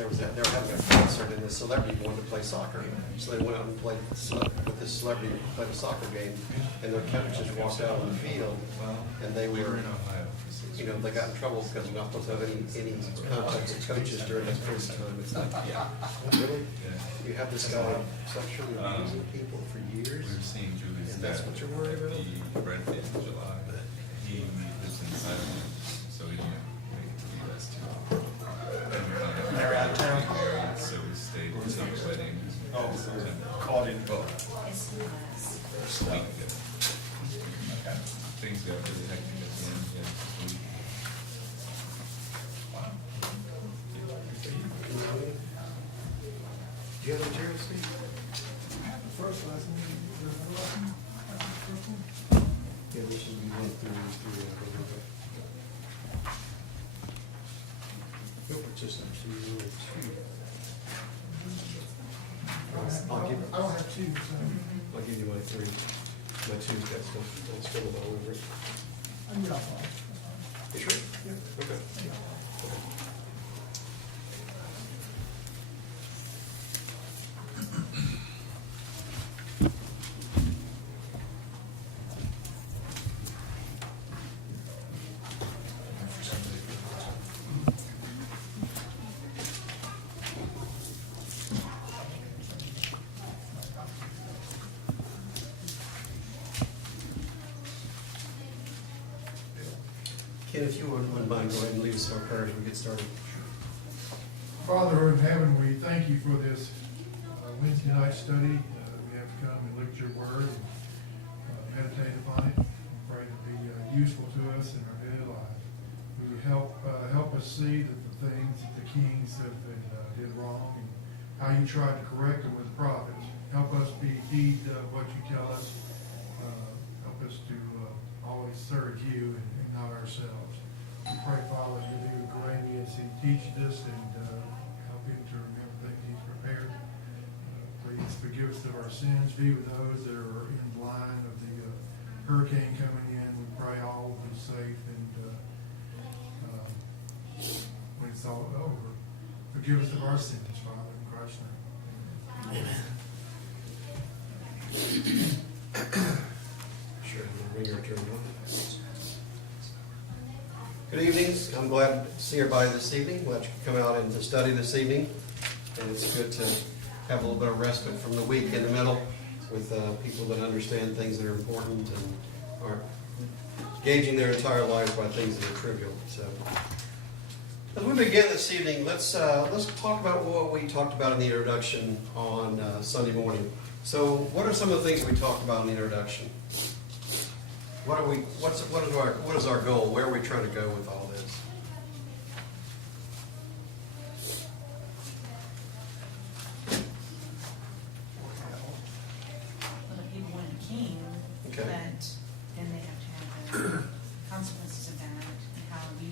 they were having a concert and the celebrity wanted to play soccer. So they went out and played with this celebrity who played a soccer game, and their coach just walked out on the field, and they were in Ohio. they got in trouble because you're not supposed to have any contact with coaches during that period of time. It's like, really? You have this guy sexually abusing people for years, We were seeing Julie's and that's dad what you're worried about? the birthday in July, but he lives in Silent, so he didn't make it to the US too. And we found out They're out of town? married, so we stayed until the wedding. Oh, September. caught in. Well, It's less. first week of it. Okay. Things got really hectic at the end, yeah. Wow. Do you have material, Steve? First lesson. Yeah, we should be going through a little bit. Nope, it's just actually really two. I don't have two, so I'll give you my three. My two's got stuff, I'll scribble all over it. I'm not fine. You sure? Yeah. Okay. Ken, if you wouldn't mind, go ahead and lead us in our prayers as we get started. Father in heaven, we thank you for this Wednesday night study. We have to come and look at your word and meditate upon it. We pray to be useful to us in our daily lives. Will you help us see that the things that the kings have been did wrong and how you tried to correct them with the prophets. Help us heed what you tell us. Help us to always serve you and not ourselves. We pray, Father, you do Granny as he teaches us and help him to remember things he's prepared. Please forgive us of our sins. Be with those that are in the line of the hurricane coming in. We pray all will be safe and when it's all over, forgive us of our sins, Father, in Christ's name. Amen. Sure, I'm going to ring our turn on. Good evening. I'm glad to see everybody this evening. Glad you could come out and to study this evening. And it's good to have a little bit of respite from the week in the middle with people that understand things that are important and are gauging their entire lives by things that are trivial. So, as we begin this evening, let's talk about what we talked about in the introduction on Sunday morning. So, what are some of the things we talked about in the introduction? What is our goal? Where are we trying to go with all this? Well, if people want a king, Okay. but then they have to have the consequences of that, and how we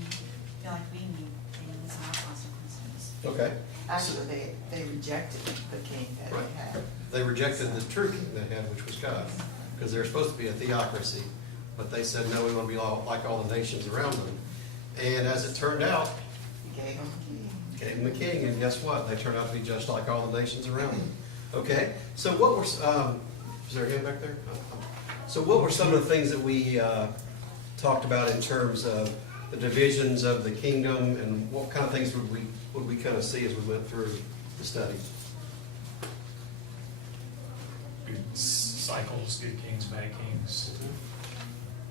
feel like we need things and our consequences. Okay. Actually, they rejected the king that Right. they had. They rejected the true king they had, which was God, because they're supposed to be a theocracy, but they said, no, we want to be like all the nations around them. And as it turned out, He gave them a king. gave them a king, and guess what? They turned out to be just like all the nations around them. Okay, so what were, is there a hand back there? So what were some of the things that we talked about in terms of the divisions of the kingdom, and what kind of things would we kind of see as we went through the study? Good cycles, good kings, bad kings.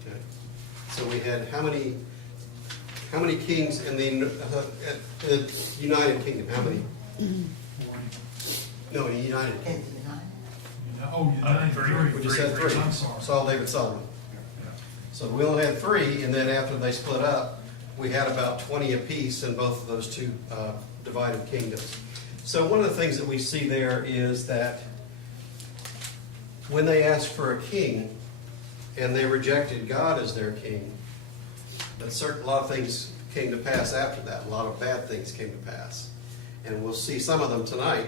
Okay. So we had how many kings in the United Kingdom? How many? No, in the United In Kingdom. the United. Oh, United Three. We just had three. I'm sorry. Saul, David, Solomon. So we only had three, and then after they split up, we had about 20 apiece in both of those two divided kingdoms. So one of the things that we see there is that when they asked for a king and they rejected God as their king, a lot of things came to pass after that. A lot of bad things came to pass. And we'll see some of them tonight.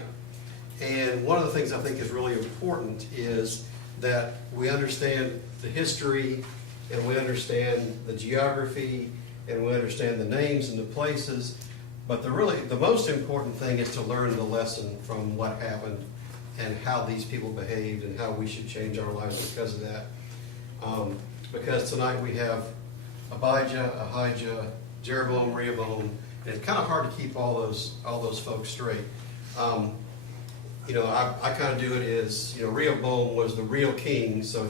And one of the things I think is really important is that we understand the history, and we understand the geography, and we understand the names and the places, But the most important thing is to learn the lesson from what happened and how these people behaved and how we should change our lives because of that. Because tonight we have Abijah, Ahijah, Jeroboam, Rehoboam, and it's kind of hard to keep all those folks straight. I kind of do it as, Rehoboam was the real king, so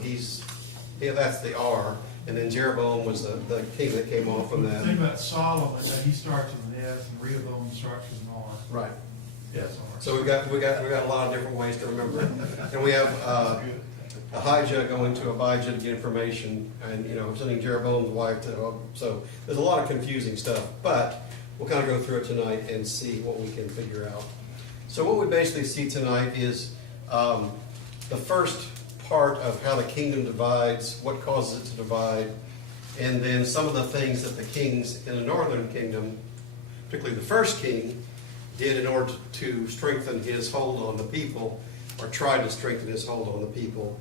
that's the R, and then Jeroboam was the king that came off from The that. thing about Solomon, that he starts with an S and Rehoboam starts with an R. Right. Yes. So we got a lot of different ways to remember it. And we have Ahijah going to Abijah to get information, and sending Jeroboam's wife to. So there's a lot of confusing stuff, but we'll kind of go through it tonight and see what we can figure out. So what we basically see tonight is the first part of how the kingdom divides, what causes it to divide, and then some of the things that the kings in the northern kingdom, particularly the first king, did in order to strengthen his hold on the people, or tried to strengthen his hold on the people,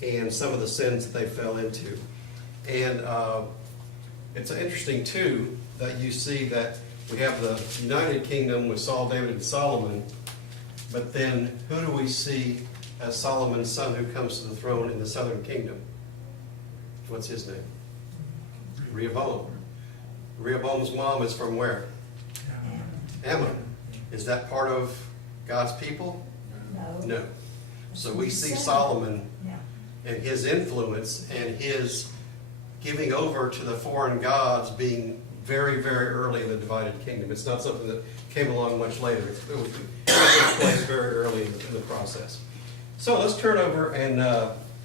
and some of the sins that they fell into. And it's interesting, too, that you see that we have the United Kingdom with Saul, David, and Solomon, but then who do we see as Solomon's son who comes to the throne in the southern kingdom? What's his name? Rehoboam. Rehoboam's mom is from where? Ammon. Is that part of God's people? No. No. So we see Solomon and his influence and his giving over to the foreign gods being very, very early in the divided kingdom. It's not something that came along much later. It took place very early in the process. So let's turn over and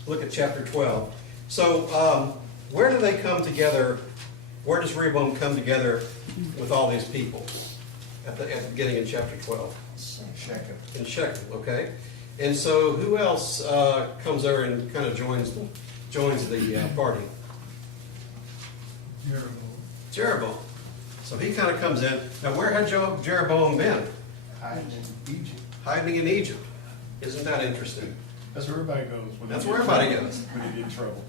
look at chapter 12. So where do they come together? Where does Rehoboam come together with all these people? At the beginning in chapter 12. Shechem. In Shechem, okay. And so who else comes there and kind of joins the party? Jeroboam. Jeroboam. So he kind of comes in. Now where had Jeroboam been? Hiding in Egypt. Hiding in Egypt. Isn't that interesting? That's where everybody goes. That's where everybody goes. When they get in trouble.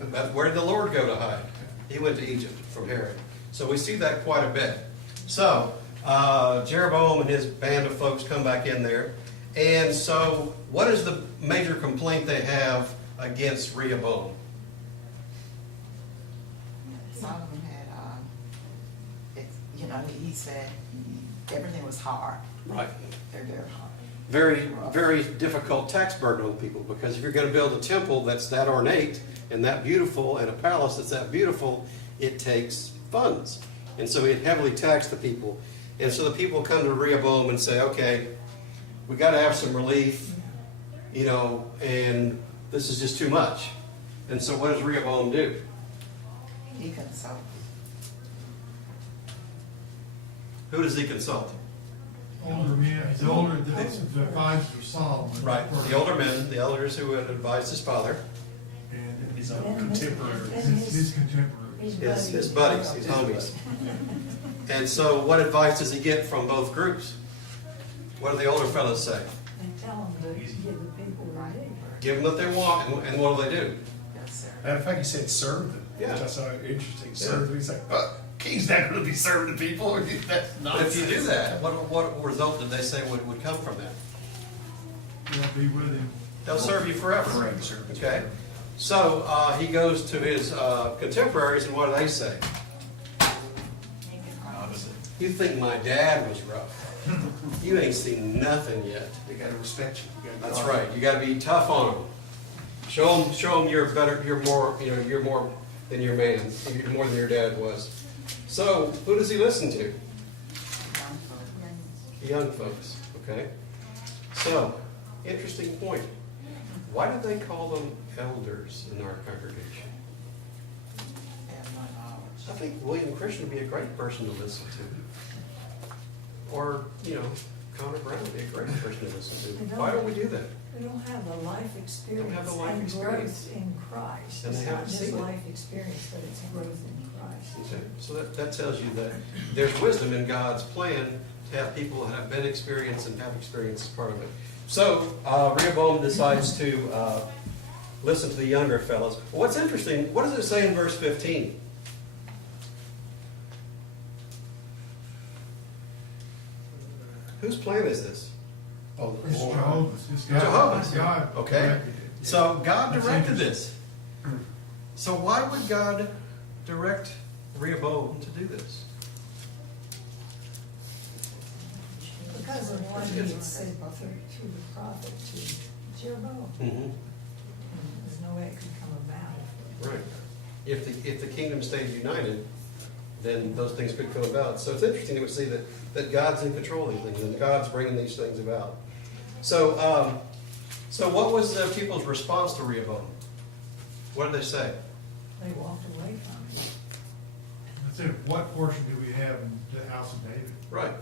That's where did the Lord go to hide? He went to Egypt from Herod. So we see that quite a bit. So Jeroboam and his band of folks come back in there. And so what is the major complaint they have against Rehoboam? Solomon had, he said everything was hard. Right. They're very hard. Very, very difficult tax burden on people, because if you're going to build a temple that's that ornate and that beautiful and a palace that's that beautiful, it takes funds. And so it heavily taxed the people. And so the people come to Rehoboam and say, okay, we got to have some relief, and this is just too much. And so what does Rehoboam do? He consulted. Who does he consult? Older men, he's older, the advisors of Solomon. Right, the older men, the elders who had advised his father, And His own contemporaries. his contemporaries. his buddies, his homies. And so what advice does he get from both groups? What do the older fellows say? And tell them to give the people what they need. Give them what they want, and what do? Yes, sir. Matter of fact, he said serve them. Yeah. Which I saw interesting. Yeah. Serve them. He's like, king's not going to be serving the people. That's But nonsense. if you do that, what result did they say would come from that? They'll be with him. They'll serve you forever. Forever, serve you. Okay? So he goes to his contemporaries, and what do they say? You think my dad was rough. You ain't seen nothing yet. They got to respect you. You gotta be That's honest. right. You got to be tough on them. Show them you're better. You're more than your man. You're more than your dad was. So who does he listen to? Young folks. Okay. So interesting point. Why did they call them elders in our congregation? They have no knowledge. I think William Christian would be a great person to listen to. Or, Connor Brown would be a great person to listen to. Why don't we do that? They don't have the life experience have the life and experience. growth in Christ. And they It's haven't not just seen it. life experience, but it's growth in Christ. Okay, so that tells you that there's wisdom in God's plan to have people that have been experienced and have experience as part of it. So Rehoboam decides to listen to the younger fellows. What's interesting, what does it say in verse 15? Whose plan is this? Oh, It's Jehovah's, it's Jehovah's. God. Okay. directed it. So God That's directed interesting. this. So why would God direct Rehoboam to do this? Because of what he had said through the prophet to Jeroboam. Mm-hmm. There's no way it could come about. Right. If the kingdom stayed united, then those things could come about. So it's interesting that we see that God's in control of these things and God's bringing these things about. So, so what was the people's response to Rehoboam? What did they say? They walked away from it. That's it, what portion do we have in the house of David? Right.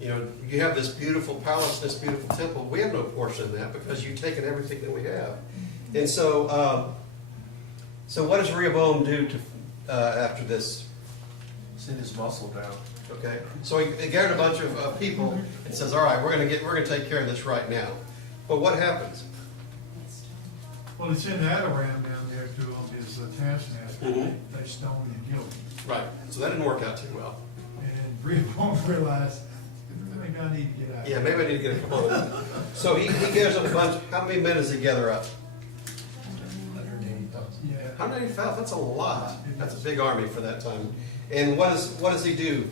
You know, you have this beautiful palace, this beautiful temple. We have no portion in that because you've taken everything that we have. And so, so what does Rehoboam do to after this? Send his muscle down. Okay, so he gathered a bunch of people and says, "All right, we're going to take care of this right now." But what happens? Well, it's in Adoram down there to him, his taskmaster. Mhm. They stoned and killed him. Right. So that didn't work out too well. And Rehoboam realized, I think I need to get out. Yeah, maybe I need to get a couple of. So he gathers up a bunch. How many men does he gather up? 180,000. Yeah. 185. That's a lot. That's a big army for that time. And what does he do?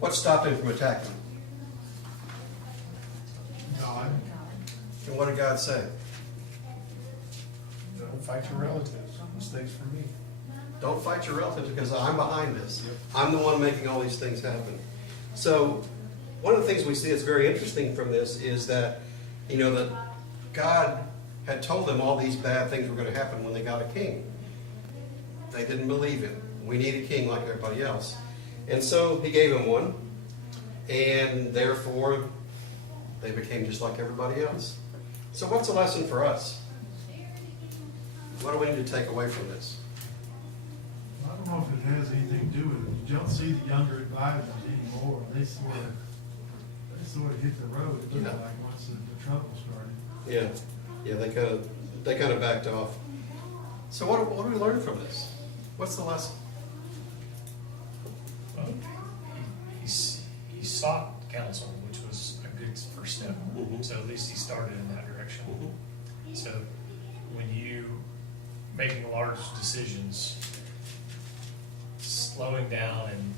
What stopped him from attacking? God, And what did God say? Don't fight your relatives. Mistakes for me. Don't fight your relatives because I'm behind this. I'm the one making all these things happen. So one of the things we see that's very interesting from this is that, you know, that God had told them all these bad things were going to happen when they got a king. They didn't believe it. We need a king like everybody else. And so he gave them one, and therefore they became just like everybody else. So what's the lesson for us? What do we need to take away from this? I don't know if it has anything to do with it. You don't see the younger advisors anymore. They sort of hit the road, it looked Yeah. like, once the trouble started. Yeah, they kind of backed off. So what do we learn from this? What's the lesson? Well, he sought counsel, which was a good first step. Mhm. So at least he started in that direction. Mm-hmm. So when you making large decisions, slowing down and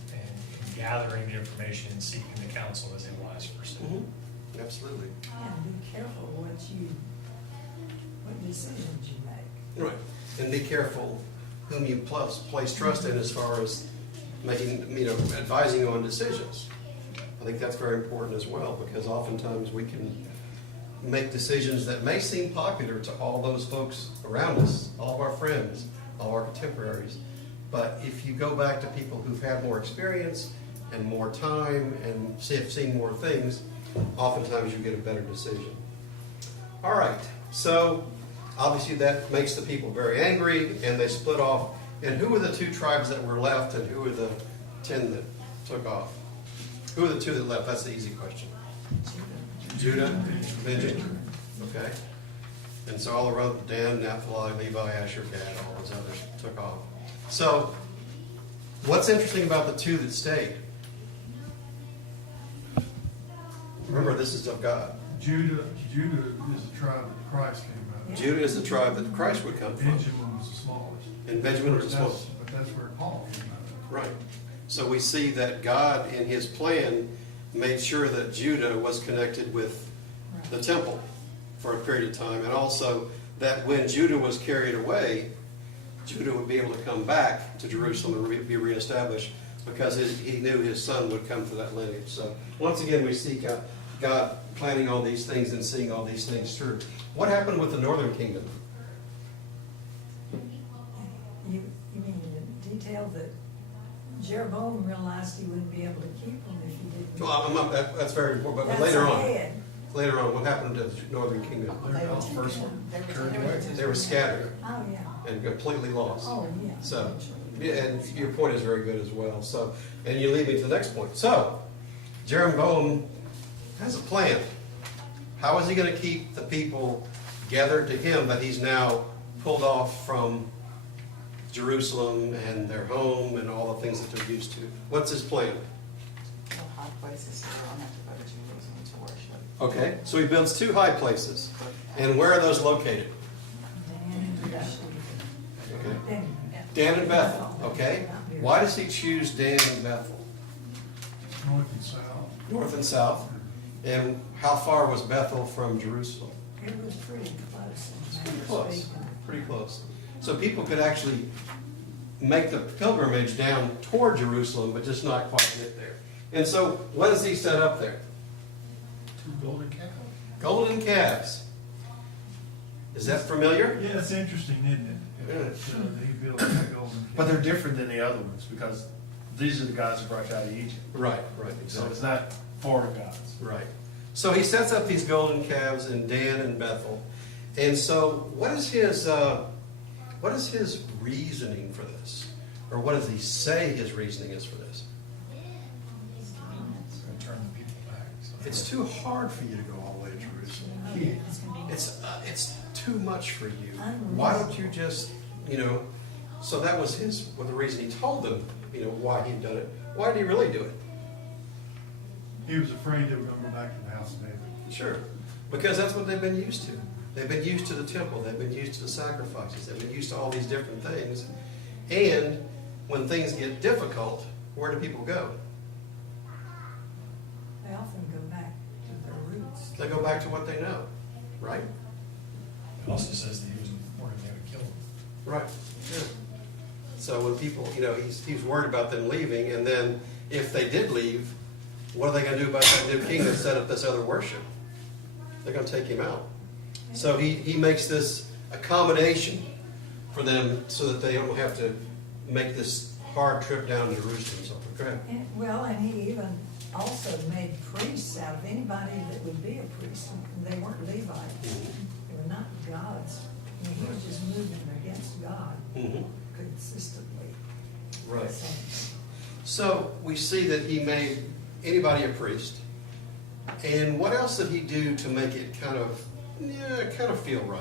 gathering the information and seeking the counsel is a wise first step. Mm-hmm. Absolutely. And be careful what decisions you make. Right. And be careful whom you place trust in as far as making, advising you on decisions. I think that's very important as well, because oftentimes we can make decisions that may seem popular to all those folks around us, all of our friends, all our contemporaries. But if you go back to people who've had more experience and more time and have seen more things, oftentimes you get a better decision. All right, so obviously that makes the people very angry, and they split off. And who were the 2 tribes that were left, and who were the 10 that took off? Who are the 2 that left? That's the easy question. Judah, Benjamin. Okay. And so all the rest, Dan, Naphtali, Levi, Asher, Gad, all those others took off. So what's interesting about the 2 that stayed? Remember, this is of God. Judah is the tribe that Christ came out of. Judah is the tribe that Christ would come from. Benjamin was the smallest. And Benjamin was the smallest. But that's where Paul came out of. Right. So we see that God, in his plan, made sure that Judah was connected with the temple for a period of time, and also that when Judah was carried away, Judah would be able to come back to Jerusalem and be reestablished, because he knew his son would come to that lineage. So once again, we see God planning all these things and seeing all these things through. What happened with the northern kingdom? You mean in detail that Jeroboam realized he wouldn't be able to keep them if he didn't. Well, that's very important, but That's later on. ahead. Later on, what happened to the northern kingdom? They were First one. Turned away. They were scattered Oh, yeah. and completely lost. Oh, yeah. So, yeah, and your point is very good as well. So, and you lead me to the next point. So, Jeroboam has a plan. How is he going to keep the people gathered to him that he's now pulled off from Jerusalem and their home and all the things that they're used to? What's his plan? A high places where we don't have to go to Jerusalem to worship. Okay, so he builds 2 high places. And where are those located? Okay. Dan and Bethel, okay? Why does he choose Dan and Bethel? North and south. North and south. And how far was Bethel from Jerusalem? It was pretty close. Pretty close. Pretty close. So people could actually make the pilgrimage down toward Jerusalem, but just not quite get there. And so what does he set up there? 2 golden cows. Golden calves. Is that familiar? Yeah, it's interesting, isn't it? Yeah. They built that golden. But they're different than the other ones because these are the guys that brought you out of Egypt. Right, right, So exactly. it's not foreign gods. Right. So he sets up these golden calves in Dan and Bethel. And so what is his reasoning for this? Or what does he say his reasoning is for this? It's gonna turn the people back, so. It's too hard for you to go all the way to Jerusalem. It's convenient. It's too much for you. Why don't you just, so that was the reason he told them, why he'd done it. Why did he really do it? He was afraid they were going to go back to the house of David. Sure. Because that's what they've been used to. They've been used to the temple. They've been used to the sacrifices. They've been used to all these different things. And when things get difficult, where do people go? They often go back to their roots. They go back to what they know, right? It also says that he was worried they would kill him. Right. Yeah. So when people, he's worried about them leaving, and then if they did leave, what are they going to do about that new king that set up this other worship? They're going to take him out. So he makes this accommodation for them so that they don't have to make this hard trip down to Jerusalem. So go ahead. And he even also made priests out of anybody that would be a priest. They weren't Levites. They were not gods. I mean, he was just moving against God Mm-hmm. consistently. Right. So, So we see that he made anybody a priest. And what else did he do to make it kind of feel right?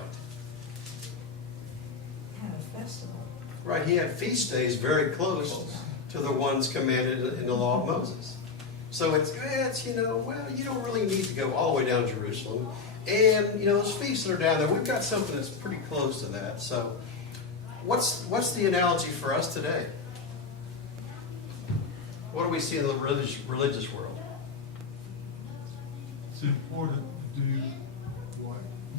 had a festival. Right, he had feast days very close to the ones commanded in the law of Moses. So it's you don't really need to go all the way down to Jerusalem. And, those feasts that are down there, we've got something that's pretty close to that. So what's the analogy for us today? What do we see in the religious world? It's important to do what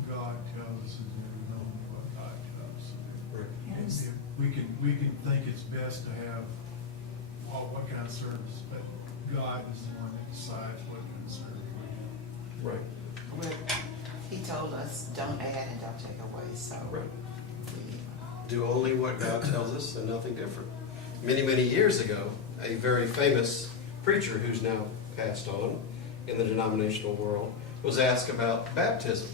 God tells us to do, knowing what God tells us to do. Right. Yes. If we can think it's best to have what kind of service, but God is the one that decides what kind of service we have. Right. He told us, don't add and don't take away, so. Right. we- Do only what God tells us and nothing different. Many, many years ago, a very famous preacher who's now passed on in the denominational world was asked about baptism.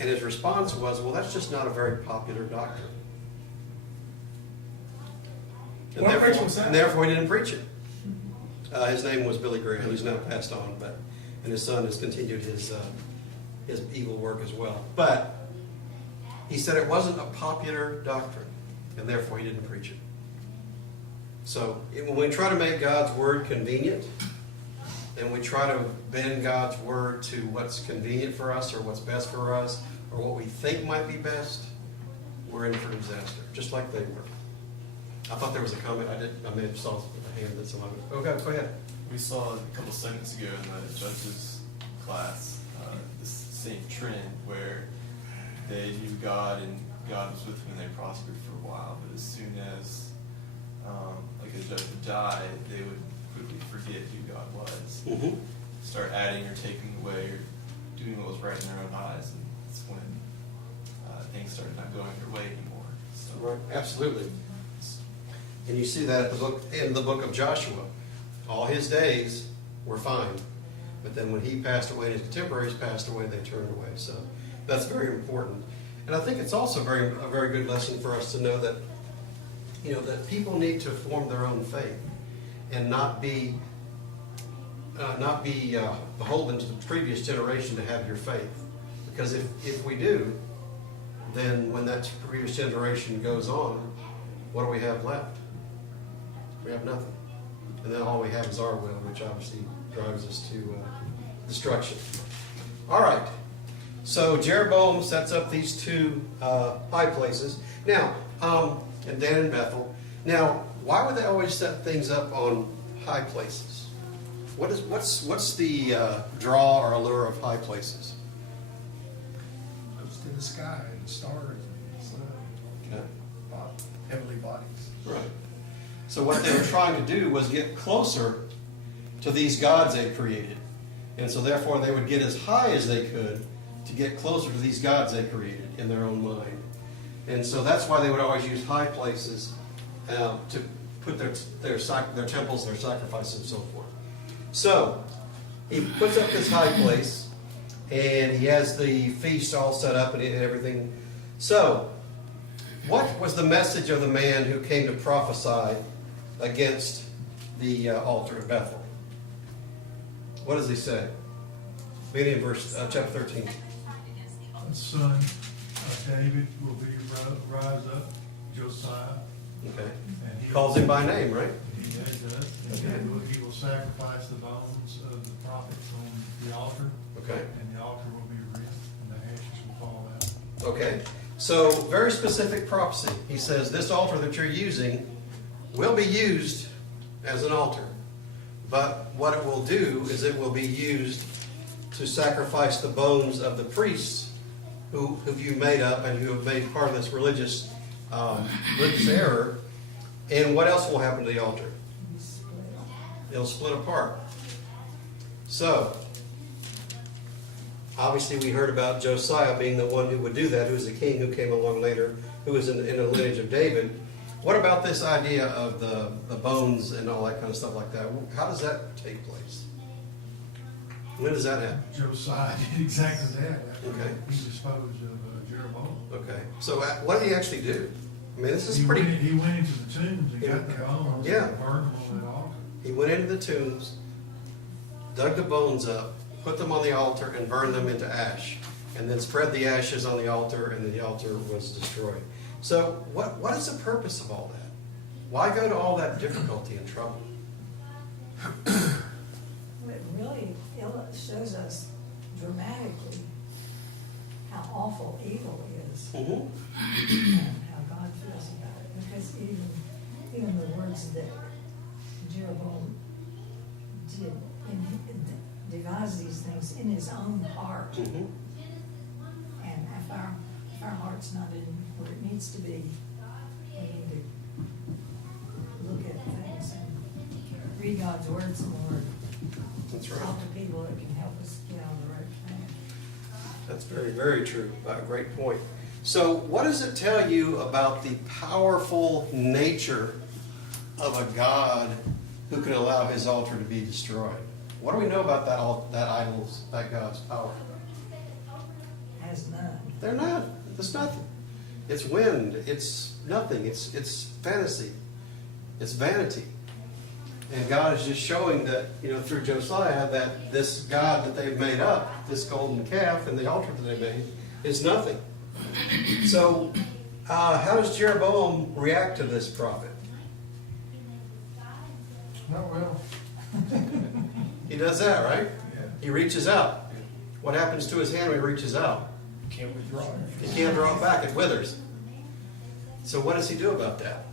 And his response was, well, that's just not a very popular doctrine. And What preacher was that? and therefore he didn't preach it. His name was Billy Graham. He's now passed on, and his son has continued his evil work as well. But he said it wasn't a popular doctrine, and therefore he didn't preach it. So when we try to make God's word convenient, and we try to bend God's word to what's convenient for us or what's best for us or what we think might be best, we're in for disaster, just like they were. I thought there was a comment. I may have saw a hand that someone. Okay, go ahead. We saw a couple segments ago in the judges class this same trend where they knew God and God was with them and they prospered for a while, but as soon as like a judge would die, they would quickly forget who God was, Mm-hmm. start adding or taking away or doing what was right in their own eyes, and that's when things started not going their way anymore. So, Right, absolutely. And you see that in the book of Joshua. All his days were fine, but then when he passed away and his contemporaries passed away, they turned away. So that's very important. And I think it's also a very good lesson for us to know that, that people need to form their own faith and not be beholden to the previous generation to have your faith. Because if we do, then when that previous generation goes on, what do we have left? We have nothing. and then all we have is our will, which obviously drives us to destruction. All right. So Jeroboam sets up these two high places. Now, and Dan and Bethel. Now, why would they always set things up on high places? What's the draw or allure of high places? Goes to the sky and stars and sun, Okay. heavenly bodies. Right. So what they were trying to do was get closer to these gods they created. And so therefore they would get as high as they could to get closer to these gods they created in their own mind. And so that's why they would always use high places to put their temples, their sacrifices, and so forth. So he puts up this high place, and he has the feast all set up and everything. So, what was the message of the man who came to prophesy against the altar at Bethel? What does he say? Beginning in verse chapter 13. The son of David will rise up, Josiah. Okay. And he Calls him by name, right? He does. And he will sacrifice the bones of the prophets on the altar. Okay. And the altar will be rent, and the ashes will fall out. Okay. So, very specific prophecy. He says this altar that you're using will be used as an altar. But what it will do is it will be used to sacrifice the bones of the priests who you made up and who have made part of this religious error. And what else will happen to the altar? It'll split apart. So, obviously we heard about Josiah being the one who would do that, who was the king who came along later, who was in the lineage of David. What about this idea of the bones and all that kind of stuff like that? How does that take place? When does that happen? Josiah did exactly that. Okay. He disposed of Jeroboam. Okay. So what did he actually do? I mean, this is He pretty... He went into the tombs and got the bones Yeah. and burned them on that altar. He went into the tombs, dug the bones up, put them on the altar, and burned them into ash. And then spread the ashes on the altar, and then the altar was destroyed. So what is the purpose of all that? Why go to all that difficulty and trouble? It really shows us dramatically how awful evil is Mm-hmm. and how God feels about it. Because even the words that Jeroboam did, devised these things in his own heart. Mm-hmm. And if our heart's not in where it needs to be, we need to look at things and read God's word some more. That's right. Talk to people that can help us get on the right path. That's very, very true. Great point. So what does it tell you about the powerful nature of a God who can allow his altar to be destroyed? What do we know about that God's power? Has none. They're not. It's nothing. It's wind. It's nothing. It's fantasy. It's vanity. And God is just showing that, through Josiah, that this God that they've made up, this golden calf and the altar that they made, is nothing. So, how does Jeroboam react to this prophet? Oh, well. He does that, right? Yeah. He reaches out. What happens to his hand when he reaches out? Can't withdraw it. He can't draw it back. It withers. So what does he do about that?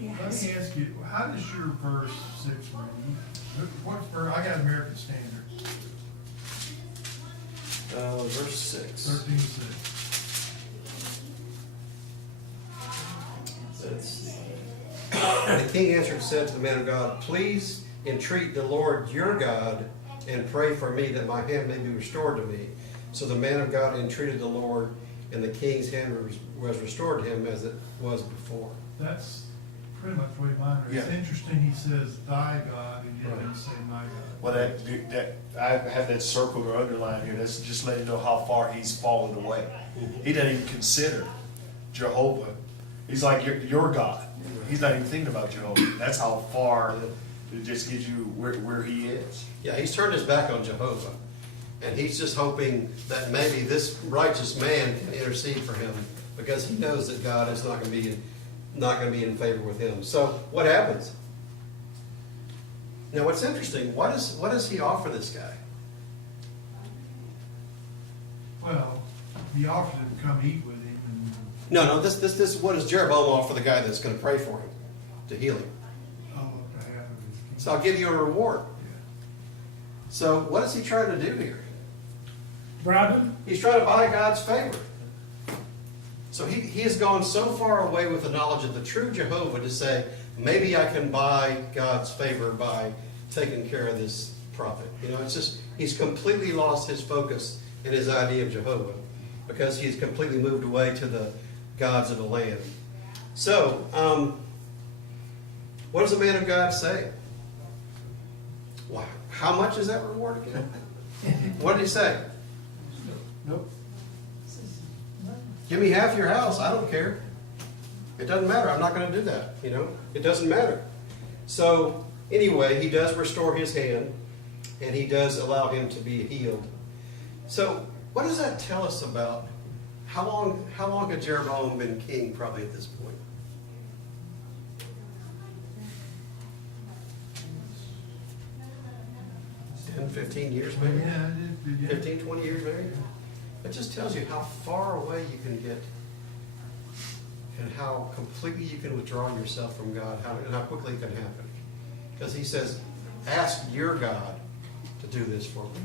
Let me ask you, how does your verse 6 read? What's verse? I got American Standard. Verse 6. 13:6. Let's see. And the king answered and said to the man of God, please entreat the Lord your God and pray for me that my hand may be restored to me. So the man of God entreated the Lord, and the king's hand was restored to him as it was before. That's pretty much the way mine reads. It's Yeah. interesting, he says, thy God, and he didn't say my God. Well, that I have that circled or underlined here. That's just letting you know how far he's fallen away. He doesn't even consider Jehovah. He's like your God. He's not even thinking about Jehovah. That's how far it just gives you where he is. Yeah, he's turned his back on Jehovah. And he's just hoping that maybe this righteous man can intercede for him, because he knows that God is not going to be in favor with him. So what happens? Now, what's interesting, what does he offer this guy? Well, he offered to come eat with him and, No, this, what does Jeroboam offer the guy that's going to pray for him, to heal him? oh, up to half of his kingdom. So I'll give you a reward. So what is he trying to do here? Brandon? He's trying to buy God's favor. So he has gone so far away with the knowledge of the true Jehovah to say, maybe I can buy God's favor by taking care of this prophet. You know, it's just, he's completely lost his focus in his idea of Jehovah because he's completely moved away to the gods of the land. So, what does the man of God say? Wow. How much is that reward again? What did he say? Nope. Give me half your house. I don't care. It doesn't matter. I'm not going to do that. You know, it doesn't matter. So anyway, he does restore his hand, and he does allow him to be healed. So what does that tell us about how long had Jeroboam been king? Probably at this point. 10, 15 years maybe. Yeah, it did, 15, 20 years maybe. It just tells you how far away you can get and how completely you can withdraw yourself from God and how quickly it can happen. Because he says, ask your God to do this for me.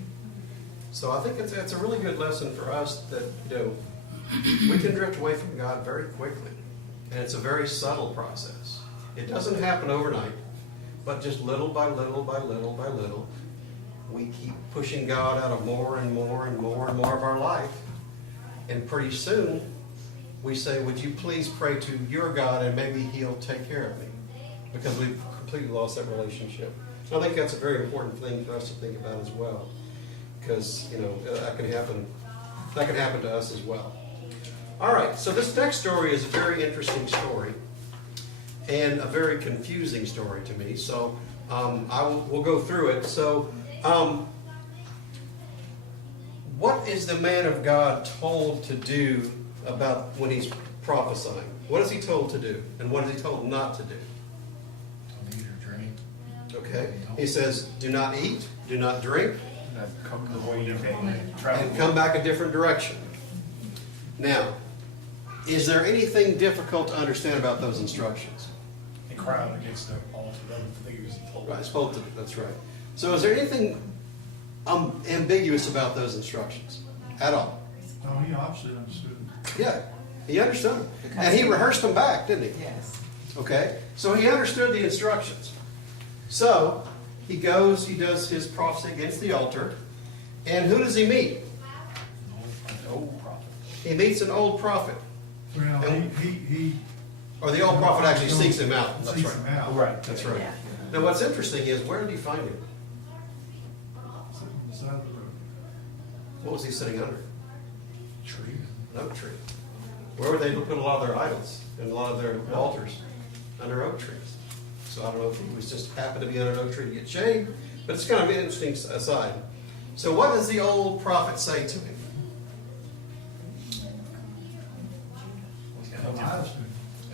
So I think it's a really good lesson for us that, you know, we can drift away from God very quickly. And it's a very subtle process. It doesn't happen overnight, but just little by little by little by little, we keep pushing God out of more and more and more and more of our life. And pretty soon, we say, would you please pray to your God and maybe he'll take care of me? Because we've completely lost that relationship. I think that's a very important thing for us to think about as well. Because, you know, that can happen to us as well. All right, so this next story is a very interesting story and a very confusing story to me. So we'll go through it. So what is the man of God told to do about when he's prophesying? What is he told to do? And what is he told not to do? Don't eat or drink. Okay. He says, do not eat, do not drink, Not come the way you came and travel. and come back a different direction. Now, is there anything difficult to understand about those instructions? And cry out against the altar. I think he was told. Right, spoke to, that's right. So is there anything ambiguous about those instructions at all? No, he obviously understood. Yeah, he understood them. And he rehearsed them back, didn't he? Yes. Okay, so he understood the instructions. So he goes, he does his prophecy against the altar. And who does he meet? An old prophet. He meets an old prophet. Well, And- he Or the old prophet actually seeks him out. That's seeks right. him out. Right. That's right. Yeah. Now what's interesting is, where did he find him? Sitting beside the road. What was he sitting under? Tree. An oak tree. Where would they put a lot of their idols and a lot of their altars? Under oak trees. So I don't know if he was just happened to be under an oak tree to get shade, but it's kind of an interesting aside. So what does the old prophet say to him?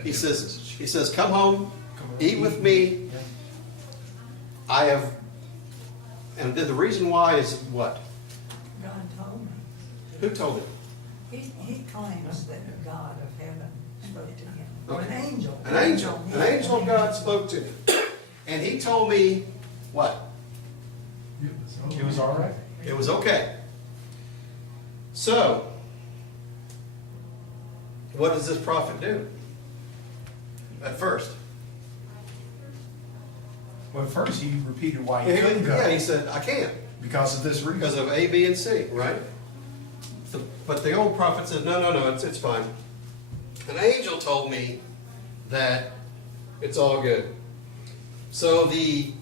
He says, come home, eat with me. I have, and the reason why is what? God told me. Who told him? He claims that the God of heaven spoke to him. Or an Okay. angel. An angel of God spoke to him. And he told me, what? It was all right. It was okay. So, what does this prophet do? At first. Well, at first he repeated why he couldn't go. Yeah, he said, I can't. Because of this Because reason. of A, B, and C, right? But the old prophet said, no, it's fine. An angel told me that it's all good. So the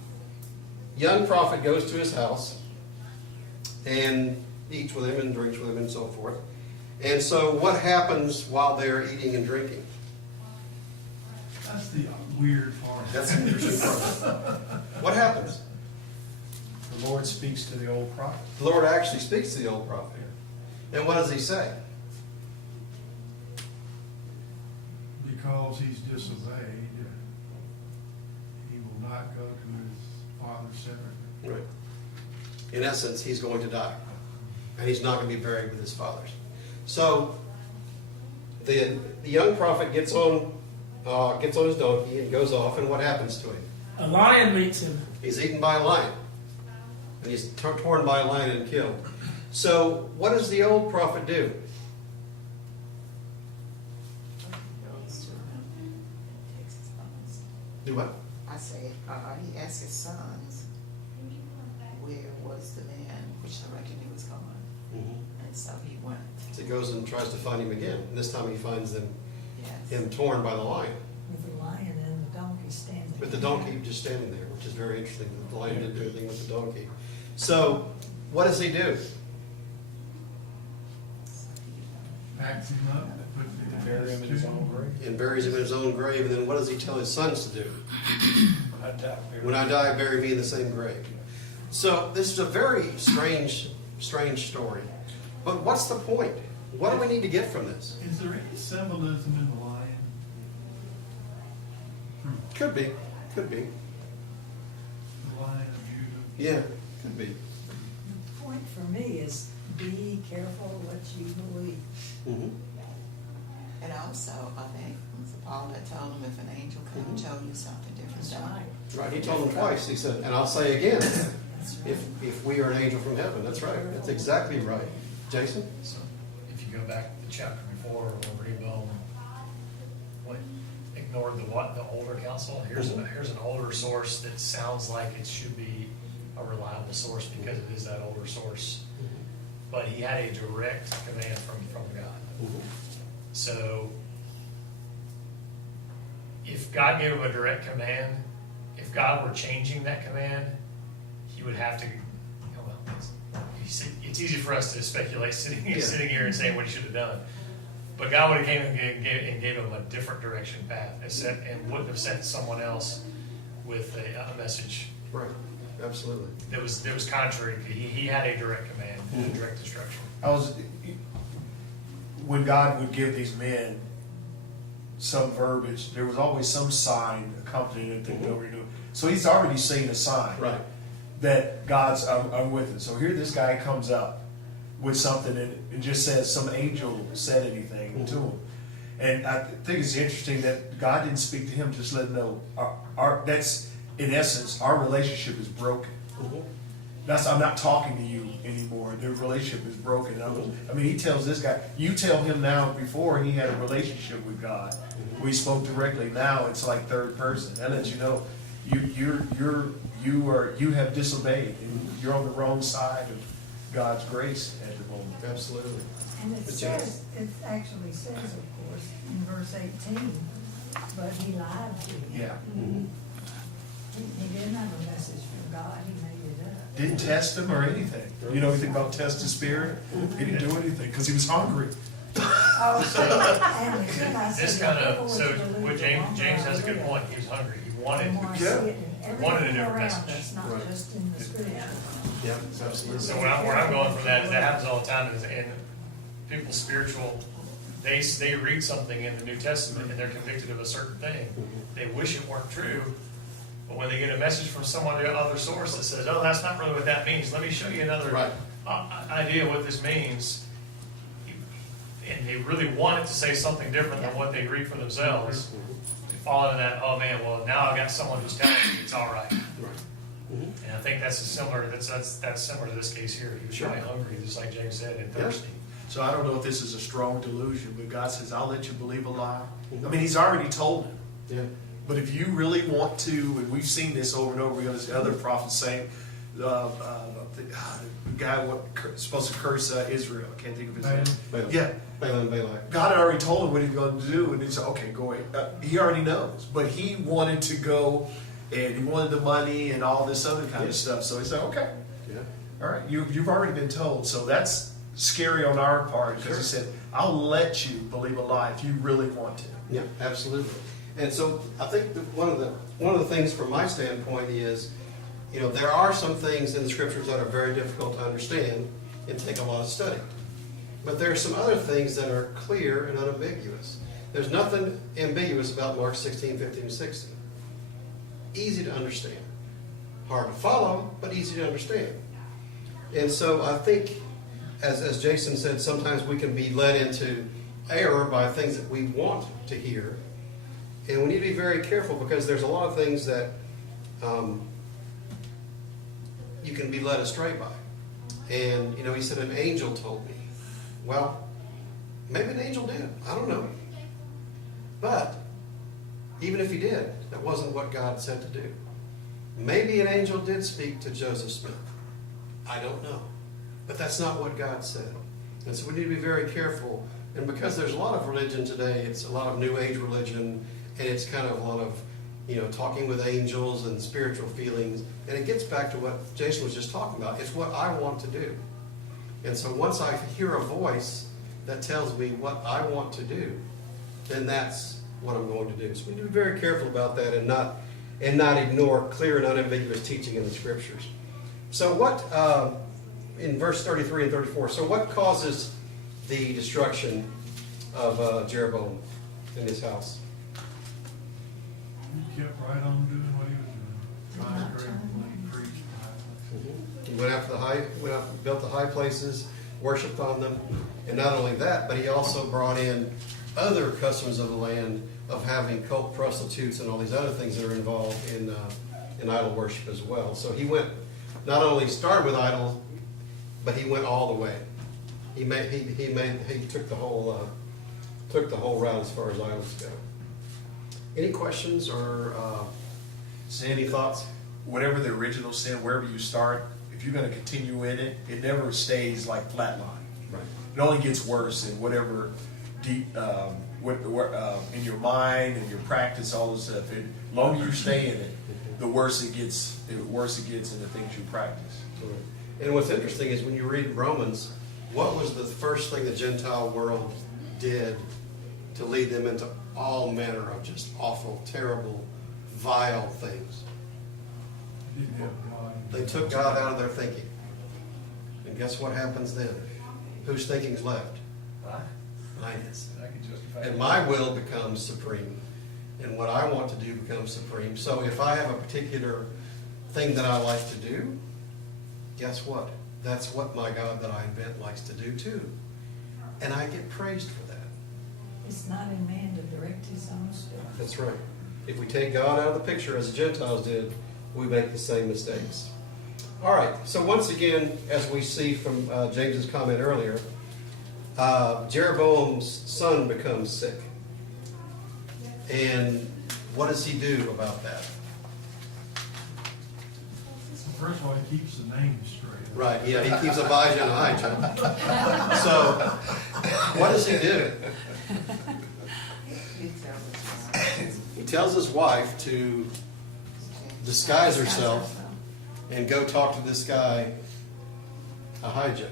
young prophet goes to his house and eats with him and drinks with him and so forth. And so what happens while they're eating and drinking? That's the weird part. That's the interesting part. What happens? The Lord speaks to the old prophet. The Lord actually speaks to the old prophet. And what does he say? Because he's disobeyed, he will not go to his Father separately. Right. In essence, he's going to die. And he's not going to be buried with his fathers. So the young prophet gets on his donkey and goes off, and what happens to him? A lion meets him. He's eaten by a lion. And he's torn by a lion and killed. So what does the old prophet do? Goes to him, takes his sons. Do what? I said, he asked his sons, where was the man, which I reckon he was gone. And so he went, So he goes and tries to find him again. And this time he finds yes. him torn by the lion. With the lion and the donkey standing. With the donkey just standing there, which is very interesting. The lion didn't do anything with the donkey. So what does he do? Packs him up, puts him in Bury him in his own grave. And buries him in his own grave. And then what does he tell his sons to do? When When I die, bury me in the same grave. So this is a very strange story. But what's the point? What do we need to get from this? Is there any symbolism in the lion? Could be. Could be. The lion of Judah? Yeah, could be. The point for me is be careful what you believe. Mm-hmm. And also, I think, was it Paul that told him if an angel come and told you something different? That's don't- right. Right, he told them twice. He said, and I'll say again, That's right. if we are an angel from heaven. That's right. That's exactly right. Jason? So if you go back to the chapter before, where Rehoboam ignored the older counsel, here's an older source that sounds like it should be a reliable source because it is that older source. But he had a direct command from God. So if God gave him a direct command, if God were changing that command, he would have to, it's easy for us to speculate sitting here and saying what he should have done. But God would have came and gave him a different direction path and wouldn't have sent someone else with a message Right. Absolutely. that was contrary. He had a direct command, a direct instruction. When God would give these men some verbiage, there was always some sign accompanying it that they were doing. So he's already seen a sign Right. that God's, I'm with it. So here this guy comes up with something and it just says some angel said anything to him. And I think it's interesting that God didn't speak to him, just let him know that's in essence, our relationship is broken. I'm not talking to you anymore. The relationship is broken. I mean, he tells this guy, you tell him now. Before he had a relationship with God, we spoke directly. Now it's like third person. That lets you know you have disobeyed and you're on the wrong side of God's grace at the moment. Absolutely. And it says, it actually says, of course, in verse 18, but he lied to you. Yeah. He didn't have a message from God, he made it up. Didn't test him or anything. You know anything about test the spirit? He didn't do anything because he was hungry. Oh, so, and then I said, This kind "People of, would so believe what the James one James way I has a good live." point. He was hungry. He The wanted. more I see Yeah. it in Wanted a everything different around message. us, not Right. just in the scripture. Yeah, absolutely. So where I'm going from that is that happens all the time. And people's spiritual, they read something in the New Testament and they're convicted of a certain thing. They wish it weren't true, but when they get a message from someone other source that says, "Oh, that's not really what that means. Let me show you another Right. idea of what this means," and they really want it to say something different than what they read for themselves. They fall into that. Oh man, well now I've got someone who's telling me it's all right. And I think that's similar to this case here. He was probably hungry, just like James said, and thirsty. So I don't know if this is a strong delusion, but God says, I'll let you believe a lie. I mean, he's already told him. Yeah. But if you really want to, and we've seen this over and over again, there's other prophets saying, the guy supposed to curse Israel. I can't think of his name. Balaam. Yeah. Balaam and Balak. God had already told him what he's going to do, and he said, okay, go away. He already knows. But he wanted to go, and he wanted the money and all this other kind of stuff. So he said, okay, Yeah. all right, you've already been told. So that's scary on our part, because he said, I'll let you believe a lie if you really want to. Yeah, absolutely. And so I think that one of the things from my standpoint is, there are some things in the scriptures that are very difficult to understand and take a lot of study. But there are some other things that are clear and unambiguous. There's nothing ambiguous about Mark 16, 15, and 16. Easy to understand. hard to follow, but easy to understand. And so I think, as Jason said, sometimes we can be led into error by things that we want to hear. And we need to be very careful, because there's a lot of things that you can be led astray by. And, he said, an angel told me. Well, maybe an angel did. I don't know. But even if he did, that wasn't what God said to do. Maybe an angel did speak to Joseph Smith. I don't know. But that's not what God said. And so we need to be very careful. And because there's a lot of religion today, it's a lot of New Age religion, and it's kind of a lot of, talking with angels and spiritual feelings. And it gets back to what Jason was just talking about. It's what I want to do. And so once I hear a voice that tells me what I want to do, then that's what I'm going to do. So we need to be very careful about that and not ignore clear and unambiguous teaching in the Scriptures. So what, in verse 33 and 34, so what causes the destruction of Jeroboam in his house? He kept right on doing what he was doing. Consecrated when he preached. He went out, built the high places, worshipped on them, and not only that, but he also brought in other customs of the land of having cult prostitutes and all these other things that are involved in idol worship as well. So he went, not only started with idols, but he went all the way. He took the whole route as far as idols go. Any questions or any thoughts? Whatever the original sin, wherever you start, if you're going to continue in it, it never stays like flatline. Right. It only gets worse in whatever deep, in your mind and your practice, all this stuff. The longer you stay in it, the worse it gets. The worse it gets in the things you practice. Right. And what's interesting is when you read Romans, what was the first thing the Gentile world did to lead them into all manner of just awful, terrible, vile things? Didn't have God. They took God out of their thinking. And guess what happens then? Whose thinking's left? Mine is. I can justify And my will becomes supreme. And what I want to do becomes supreme. So if I have a particular thing that I like to do, guess what? That's what my God that I invent likes to do too. And I get praised for that. It's not in man to direct his own stuff. That's right. If we take God out of the picture as the Gentiles did, we make the same mistakes. All right, so once again, as we see from James's comment earlier, Jeroboam's son becomes sick. And what does he do about that? First of all, he keeps the names straight. Right, yeah, he keeps Abijah and Ahijah. So, what does he do? He tells his wife to disguise herself and go talk to this guy, Ahijah.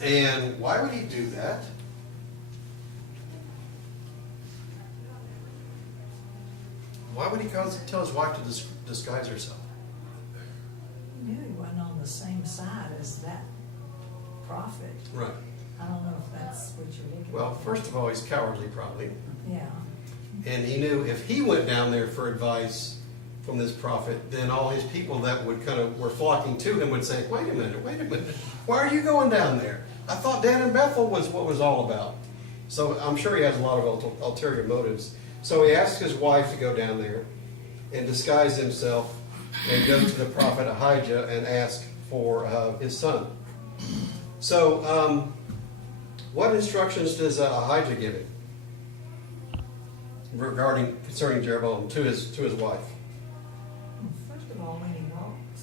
And why would he do that? Why would he tell his wife to disguise herself? He knew he wasn't on the same side as that prophet. Right. I don't know if that's what you're looking Well, for. first of all, he's cowardly probably. Yeah. And he knew if he went down there for advice from this prophet, then all his people that would were flocking to him would say, wait a minute, why are you going down there? I thought Dan and Bethel was what was all about. So I'm sure he has a lot of ulterior motives. So he asked his wife to go down there and disguise himself and go to the prophet Ahijah and ask for his son. So what instructions does Ahijah give him concerning Jeroboam to his wife? First of all,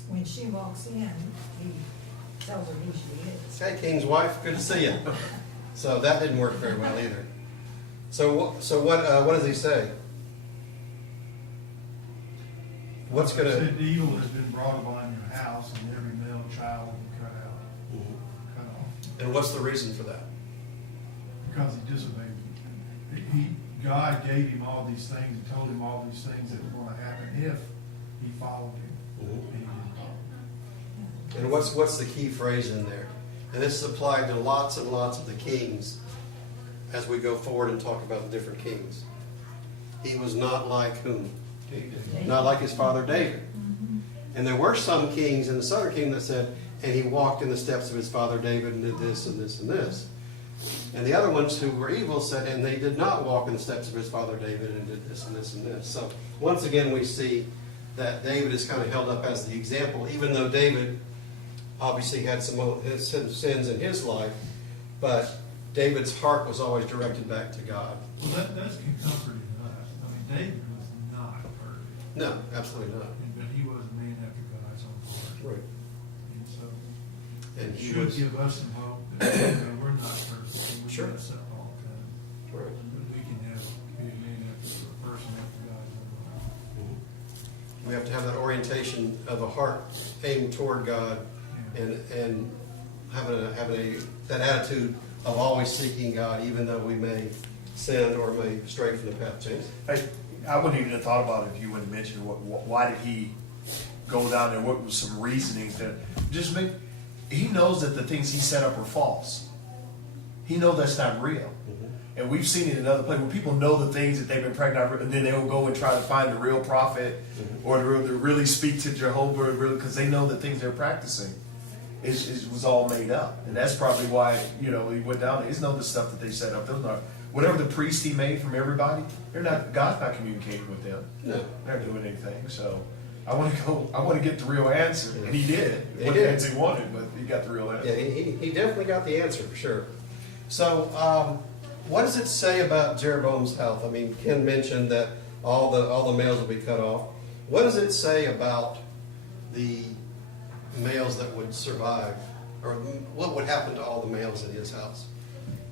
when she walks in, he tells her who she is. Hey, King's wife, good to see you. So that didn't work very well either. So what does he say? What's He going to... said evil has been brought upon your house, and every male child will be cut out, cut off, And what's the reason for that? because he disobeyed. God gave him all these things, and told him all these things that were going to happen if he followed him. And he didn't follow. And what's the key phrase in there? And this is applied to lots and lots of the kings as we go forward and talk about the different kings. He was not like whom? David. Not like his father David. And there were some kings in the southern kingdom that said, and he walked in the steps of his father David and did this and this and this. And the other ones who were evil said, and they did not walk in the steps of his father David and did this and this and this. So once again, we see that David is kind of held up as the example, even though David obviously had some sins in his life, but David's heart was always directed back to God. Well, that's comforting us. I mean, David was not perfect. No, absolutely not. But he was a man after God's own heart. Right. And so And it he should was give us some hope that we're not perfect. We Sure. mess up all the time. right. But we can be a man after a person after God's own heart. We have to have that orientation of a heart aimed toward God, and having that attitude of always seeking God, even though we may sin or may stray from the path. James? Hey, I wouldn't even have thought about it if you wouldn't mention why did he go down there? What was some reasonings that just make? He knows that the things he set up are false. He knows that's not real. And we've seen it in other places where people know the things that they've been practicing, and then they'll go and try to find the real prophet or to really speak to Jehovah, because they know the things they're practicing was all made up. And that's probably why, he went down there. He's know the stuff that they set up. Those are, whatever the priest he made from everybody, God's not communicating with them. No. They're not doing anything. So I want to get the real answer. And he did. He What did. answer he wanted, but he got the real answer. Yeah, he definitely got the answer for sure. So, what does it say about Jeroboam's health? I mean, Ken mentioned that all the males will be cut off. What does it say about the males that would survive, or what would happen to all the males in his house?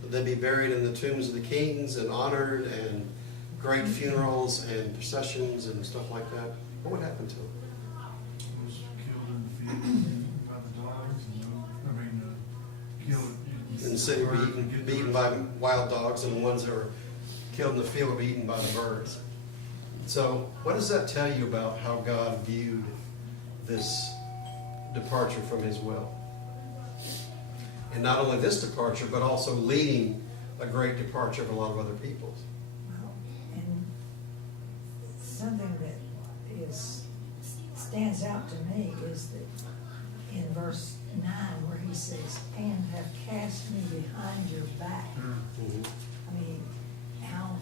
Would they be buried in the tombs of the kings and honored, and great funerals and processions and stuff like that? What would happen to them? He was killed in the field by the dogs, killed In the city, be eaten by wild dogs, and the ones that were killed in the field would be eaten by the birds. So, what does that tell you about how God viewed this departure from His will? And not only this departure, but also leading a great departure of a lot of other peoples. Well, and something that stands out to me is that in verse 9 where he says, and have cast me behind your back. I mean, how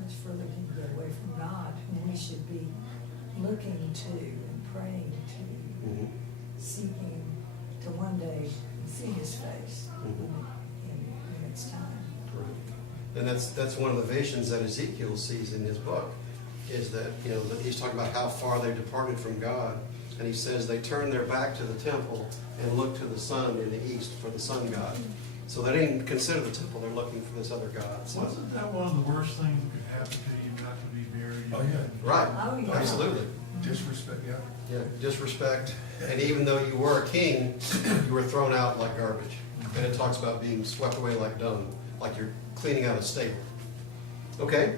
much further can you get away from God when we should be looking to and praying to, seeking to one day see His face in its time. And that's one of the visions that Ezekiel sees in his book, is that, that he's talking about how far they departed from God. And he says they turned their back to the temple and looked to the sun in the east for the sun god. So they didn't consider the temple, they're looking for this other god. So, Wasn't that one of the worst things that could happen to you, not to be buried? Oh, yeah. right, Oh, yeah. absolutely. Disrespect, yeah. Yeah, disrespect. And even though you were a king, you were thrown out like garbage. And it talks about being swept away like dung, like you're cleaning out a stable. Okay,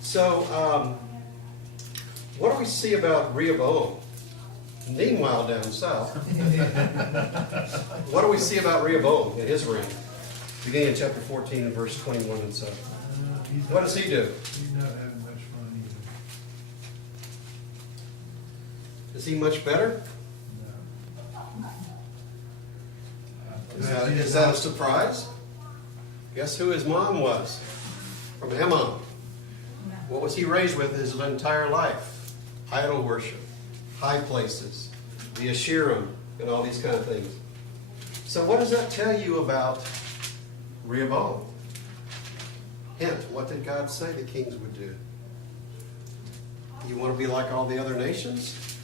so what do we see about Rehoboam? Meanwhile, down south, what do we see about Rehoboam in his reign? Beginning in chapter 14 and verse 21 and so. What does he do? He's not having much fun either. Is he much better? No. Is that a surprise? Guess who his mom was? From Ammon. What was he raised with his entire life? Idol worship, high places, the Asherim, and all these kind of things. So what does that tell you about Rehoboam? Hint, what did God say the kings would do? You want to be like all the other nations?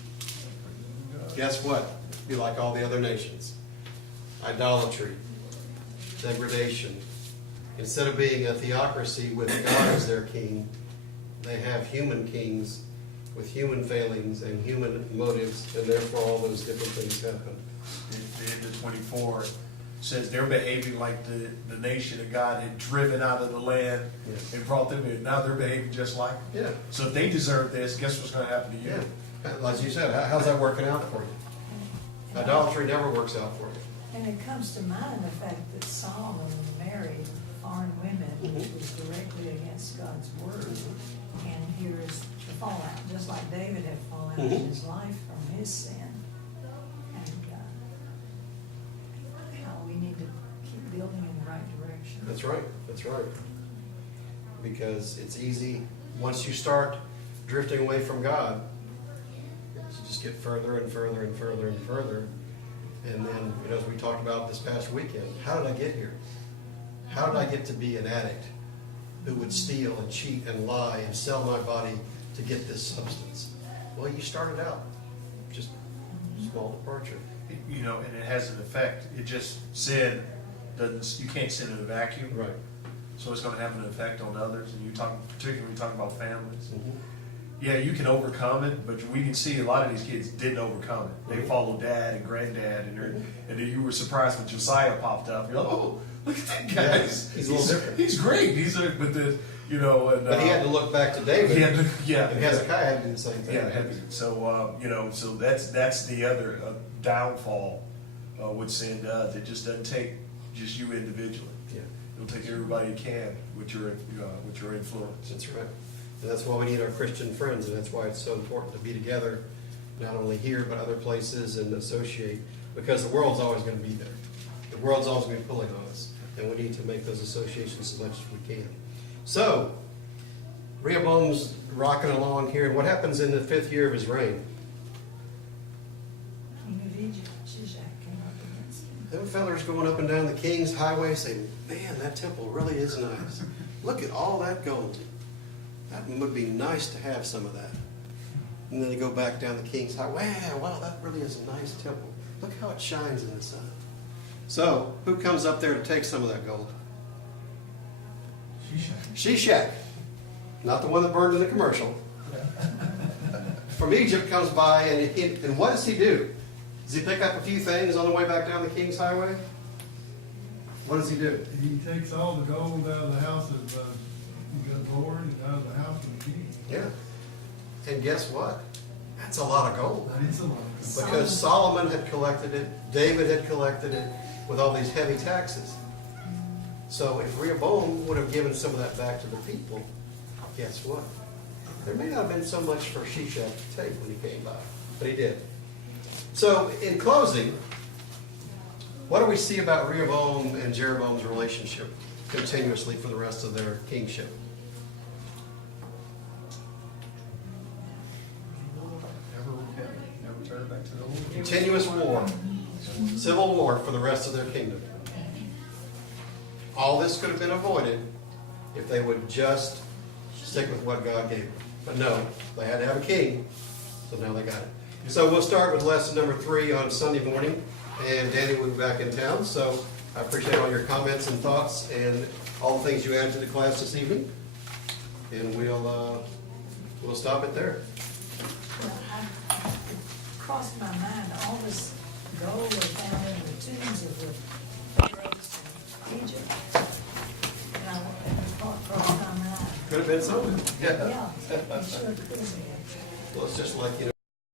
Guess what? Be like all the other nations. Idolatry, degradation. Instead of being a theocracy with God as their king, they have human kings with human failings and human motives, and therefore all those different things happen. The end of 24 says they're behaving like the nation that God had driven out of the land and brought them in. Now they're behaving just like them. Yeah. So if they deserve this, guess what's going to happen to you? Yeah. As you said, how's that working out for you? Idolatry never works out for you. And it comes to mind the fact that Solomon married foreign women, which was directly against God's word. And here's the fallout, just like David had fallen out in his life from his sin. direction. That's right, that's right. Because it's easy, once you start drifting away from God, you just get further and further and further and further. And then, as we talked about this past weekend, how did I get here? How did I get to be an addict who would steal and cheat and lie and sell my body to get this substance? Well, you started out just small departure. You know, and it has an effect. It just, sin doesn't, you can't sin in a vacuum. Right. So it's gonna have an effect on others, and you talk, particularly talking about families. Mhm. Yeah, you can overcome it, but we can see a lot of these kids didn't overcome it. They Mhm. followed dad and granddad, and then you were surprised when Josiah popped up. You're like, oh, look at that guy. Yeah, he's a little different. He's great. But the, you know, and But he had to look back to David, he had to, yeah, and Hezekiah had to do the same thing. yeah. So you know, so that's the other downfall with sin does. It just doesn't take just you individually. Yeah. It'll take everybody you can with your influence. That's right. And that's why we need our Christian friends, and that's why it's so important to be together, not only here, but other places, and associate, because the world's always going to be there. The world's always going to be pulling on us, and we need to make those associations as much as we can. So, Rehoboam's rocking along here, and what happens in the 5th year of his reign? King of Egypt, Shishak, came up against him. Them fellas going up and down the King's Highway saying, man, that temple really is nice. Look at all that gold. That would be nice to have some of that. And then they go back down the King's Highway. Wow, that really is a nice temple. Look how it shines in the sun. So, who comes up there to take some of that gold? Shishak. Not the one that burned in the commercial. From Egypt comes by, and what does he do? Does he pick up a few things on the way back down the King's Highway? What does he do? He takes all the gold out of the house of the Lord and out of the house of the king. Yeah. And guess what? That's a lot of gold. That is a lot. Because Solomon had collected it, David had collected it with all these heavy taxes. So if Rehoboam would have given some of that back to the people, guess what? There may not have been so much for Shishak to take when he came by, but he did. So in closing, what do we see about Rehoboam and Jeroboam's relationship continuously for the rest of their kingship? Never turn back to the old. Continuous war, civil war for the rest of their kingdom. All this could have been avoided if they would just stick with what God gave them. But no, they had to have a king, so now they got it. So we'll start with lesson number 3 on Sunday morning, and Danny will be back in town. So I appreciate all your comments and thoughts and all the things you added to the class this evening. And we'll stop it there. Well, it crossed my mind, all this gold was found in the tombs of the pharaohs in Egypt. And it crossed my mind. Could have been something. Yeah, it sure could have been. Well, it's just like,